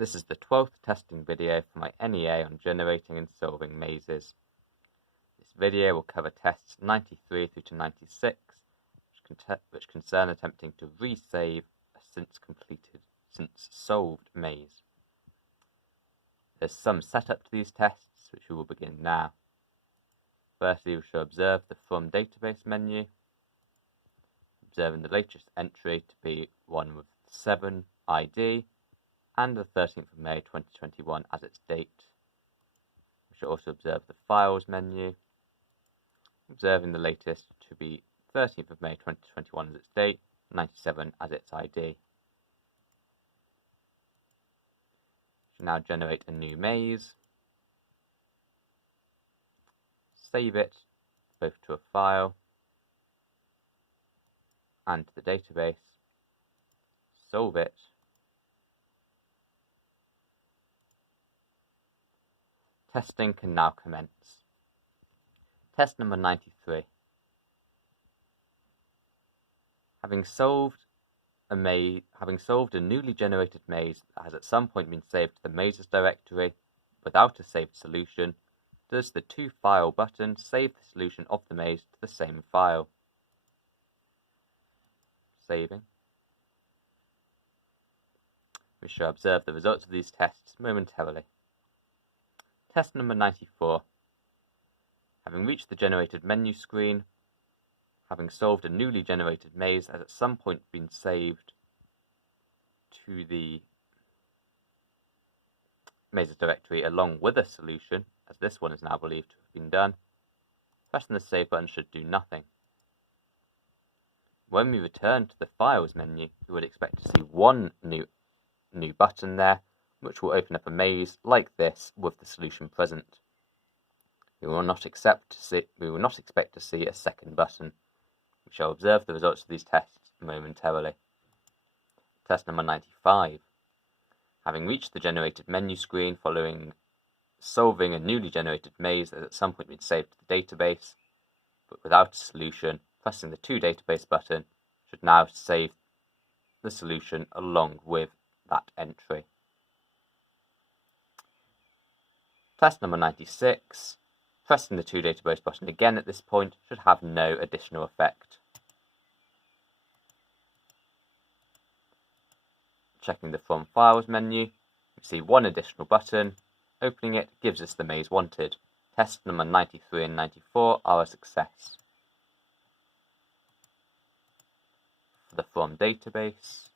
This is the 12th testing video for my NEA on generating and solving mazes. This video will cover tests 93 through to 96, which concern attempting to resave a since solved maze. There's some setup to these tests, which we will begin now. Firstly, we shall observe the From Database menu, observing the latest entry to be one with 7 ID and the 13th of May 2021 as its date. We shall also observe the Files menu, observing the latest to be 13th of May 2021 as its date, 97 as its ID. We shall now generate a new maze, save it both to a file and to the database, solve it, testing can now commence. Test number 93. Having solved a newly generated maze that has at some point been saved to the mazes directory without a saved solution, does the To File button save the solution of the maze to the same file? Saving. We shall observe the results of these tests momentarily. Test number 94. Having reached the generated menu screen, having solved a newly generated maze that has at some point been saved to the mazes directory along with a solution, as this one is now believed to have been done, pressing the save button should do nothing. When we return to the Files menu, we would expect to see one new button there, which will open up a maze like this with the solution present. We will not expect to see a second button. We shall observe the results of these tests momentarily. Test number 95. Having reached the generated menu screen following solving a newly generated maze that has at some point been saved to the database, but without a solution, pressing the To Database button should now save the solution along with that entry. Test number 96. Pressing the To Database button again at this point should have no additional effect. Checking the From Files menu, we see one additional button. Opening it gives us the maze wanted. Test number 93 and 94 are a success. For the From Database,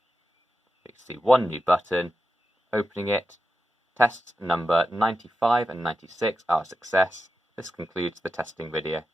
we see one new button. Opening it, tests number 95 and 96 are a success. This concludes the testing video.